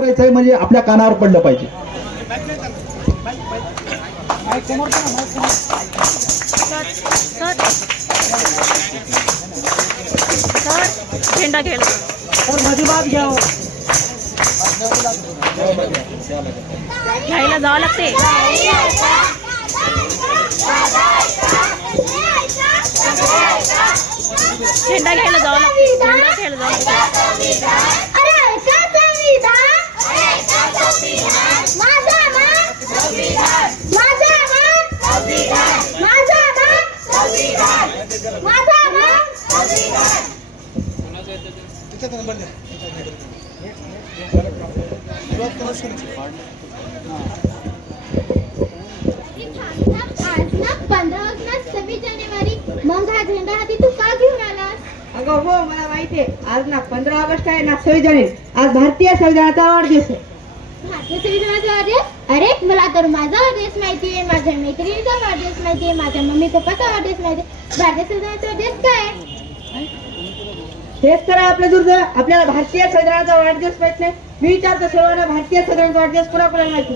करायचं आहे म्हणजे आपल्या कानावर पडलं पाहिजे. झेंडा घ्यायला घ्यायला जावं लागते. झेंडा घ्यायला जावं लागते. झेंडा घ्यायला जावं लागते. मग हा झेंडा हाती तू का घेऊन आलास? अगं हो, मला माहितीये. आज ना 15 ऑगस्ट आहे ना 26 जानेवारी. आज भारतीय संविधानाचा वाढदिवस आहे. भारतीय संविधानाचा वाढदिवस? अरे मला तर माझा वाढदिवस माहितीये, माझ्या मैत्रिणीचा वाढदिवस माहितीये, माझ्या मम्मी पप्पाचा वाढदिवस माहितीये. भारतीय संविधानाचा वाढदिवस काय? हेच तर आपल्या दुर्दैव. आपल्याला भारतीय संविधानाचा वाढदिवस माहित नाही. मी विचारतो सर्वांना, भारतीय संविधानाचा वाढदिवस कोणाकोणाला माहिती?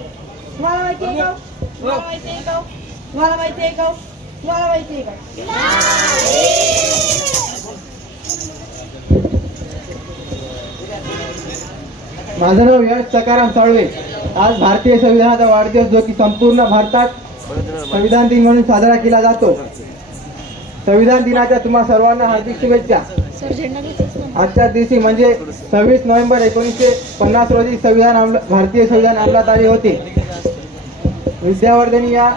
तुम्हाला माहिती आहे का? तुम्हाला माहिती आहे का? तुम्हाला माहिती आहे का? तुम्हाला माहिती आहे का? माझं नाव यश सकाराम साळवे. आज भारतीय संविधानाचा वाढदिवस जो की संपूर्ण भारतात संविधान दिन म्हणून साजरा केला जातो. संविधान दिनाच्या तुम्हा सर्वांना हार्दिक शुभेच्छा. आजच्या दिवशी म्हणजे 26 नोव्हेंबर 1950 रोजी भारतीय संविधान अंमलात आले होते. विद्यावर्धनी या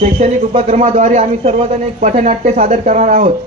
शैक्षणिक उपक्रमाद्वारे आम्ही सर्वजण एक पथनाट्य सादर करणार आहोत.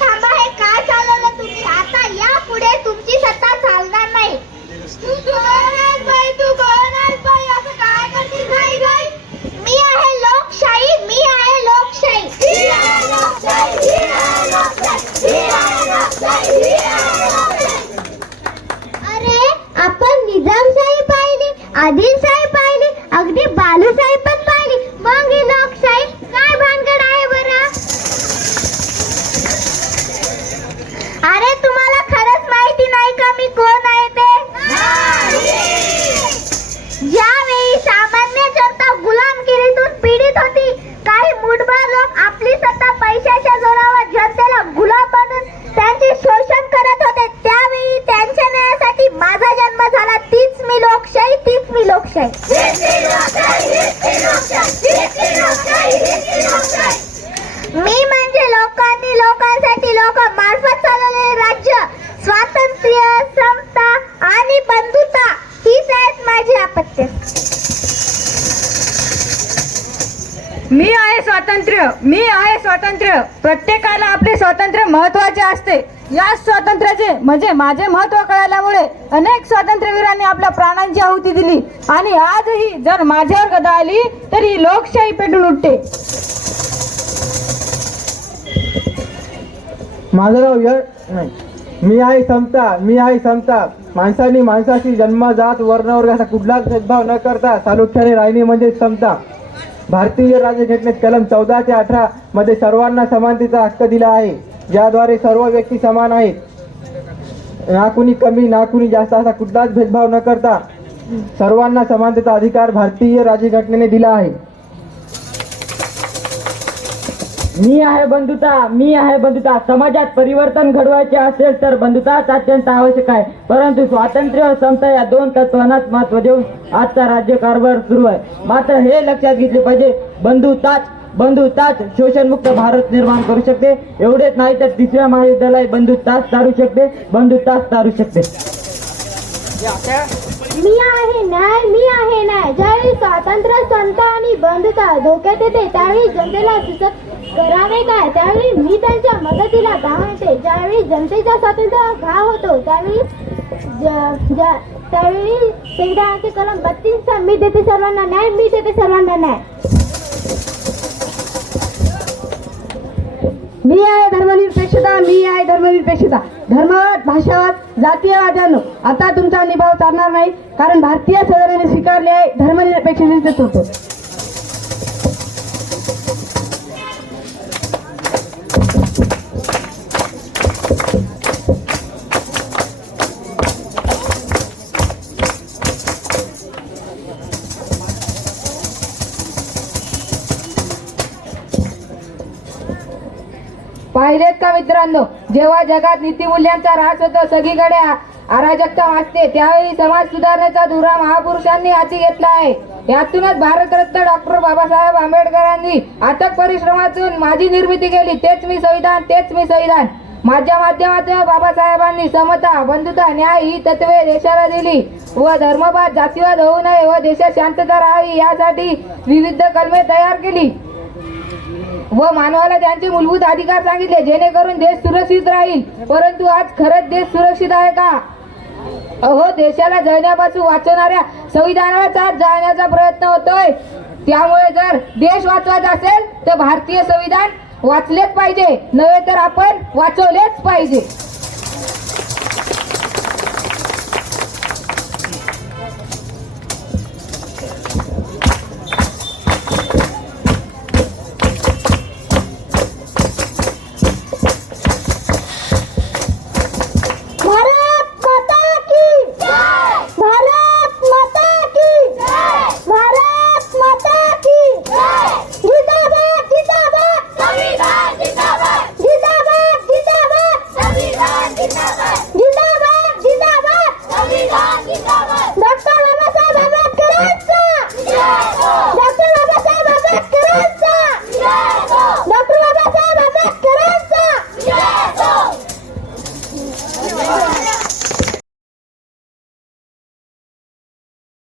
थांबा, हे काय चालवलं तुम्ही? आता या पुढे तुमची सत्ता चालणार नाही. तू कोण आहेस बाई? तू कोण आहेस बाई? असं काय करतीस घाई घाई? मी आहे लोकशाही, मी आहे लोकशाही. अरे आपण निजामशाही पाहिली, आदिलशाही पाहिली, अगदी बालूशाही पण पाहिली. मग ही लोकशाही काय भानगड आहे बरं? अरे तुम्हाला खरंच माहिती नाही का मी कोण आहे ते? ज्यावेळी सामान्य जनता गुलामगिरीतून पीडित होती, काही मूठभर लोक आपली सत्ता पैशाच्या जोरावर जनतेला गुलाम बनून त्यांचे शोषण करत होते, त्यावेळी त्यांच्या न्यायासाठी माझा जन्म झाला. तीच मी लोकशाही, तीच मी लोकशाही. मी म्हणजे लोकांनी लोकांसाठी लोक मार्फत चालवलेले राज्य. स्वातंत्र्य, समता आणि बंधुता हीच आहेत माझी अपत्य. मी आहे स्वातंत्र्य, मी आहे स्वातंत्र्य. प्रत्येकाला आपले स्वातंत्र्य महत्वाचे असते. या स्वातंत्र्याचे म्हणजे माझे महत्व कळल्यामुळे अनेक स्वातंत्र्यवीरांनी आपल्या प्राणांची आहुती दिली आणि आजही जर माझ्यावर गदा आली तर ही लोकशाही पेटून उठते. माझं नाव नाही, मी आहे समता, मी आहे समता. माणसाने माणसाशी जन्म, जात, वर्ण, असा कुठलाच भेदभाव न करता सालोख्याने राहणे म्हणजे समता. भारतीय राज्यघटनेत कलम 14 ते 18 मध्ये सर्वांना समानतेचा हक्क दिला आहे, ज्याद्वारे सर्व व्यक्ती समान आहेत. ना कुणी कमी ना कुणी जास्त असा कुठलाच भेदभाव न करता सर्वांना समानतेचा अधिकार भारतीय राज्यघटनेने दिला आहे. मी आहे बंधुता, मी आहे बंधुता. समाजात परिवर्तन घडवायचे असेल तर बंधुताच अत्यंत आवश्यक आहे. परंतु स्वातंत्र्य व समता या दोन तत्वांनाच महत्त्व देऊन आजचा राज्यकारभार सुरू आहे. मात्र हे लक्षात घेतले पाहिजे, बंधुताच शोषणमुक्त भारत निर्माण करू शकते. एवढेच नाही तर तिसऱ्या महायुद्धाला बंधुताच तारू शकते, बंधुताच तारू शकते. मी आहे न्याय, मी आहे न्याय. ज्यावेळी स्वातंत्र्य, समता आणि बंधुता धोक्यात येते त्यावेळी जनतेला सुचत करावे काय, त्यावेळी मी त्यांच्या मदतीला धावून येते. ज्यावेळी जनतेच्या स्वातंत्र्यावर घाव होतो त्यावेळी संविधानाचे कलम 32 मी देते सर्वांना न्याय, मी देते सर्वांना न्याय. मी आहे धर्मनिरपेक्षता, मी आहे धर्मनिरपेक्षता. धर्मवाद, भाषावाद, जातीयवादानो आता तुमचा निभाव चालणार नाही, कारण भारतीय संविधानाने स्वीकारले आहे धर्मनिरपेक्षतेचे तत्व. पाहिलेत का मित्रांनो, जेव्हा जगात नीतिमूल्यांचा ऱ्हास होतो, सगळीकडे अराजकता वाटते, त्यावेळी समाज सुधारण्याचा धुरा महापुरुषांनी हाती घेतला आहे. यातूनच भारतरत्न डॉक्टर बाबासाहेब आंबेडकरांनी अथक परिश्रमातून माझी निर्मिती केली. तेच मी संविधान, तेच मी संविधान. माझ्या माध्यमातून बाबासाहेबांनी समता, बंधुता, न्याय ही तत्वे देशाला दिली व धर्मवाद, जातीवाद होऊ नये व देशात शांतता राहावी यासाठी विविध कलमे तयार केली व मानवाला त्यांचे मूलभूत अधिकार सांगितले, जेणेकरून देश सुरक्षित राहील. परंतु आज खरंच देश सुरक्षित आहे का? अहो, देशाला जळण्यापासून वाचवणाऱ्या संविधानाचा जाळण्याचा प्रयत्न होतोय. त्यामुळे जर देश वाचवायचा असेल तर भारतीय संविधान वाचलेच पाहिजे, नव्हे तर आपण वाचवलेच पाहिजे.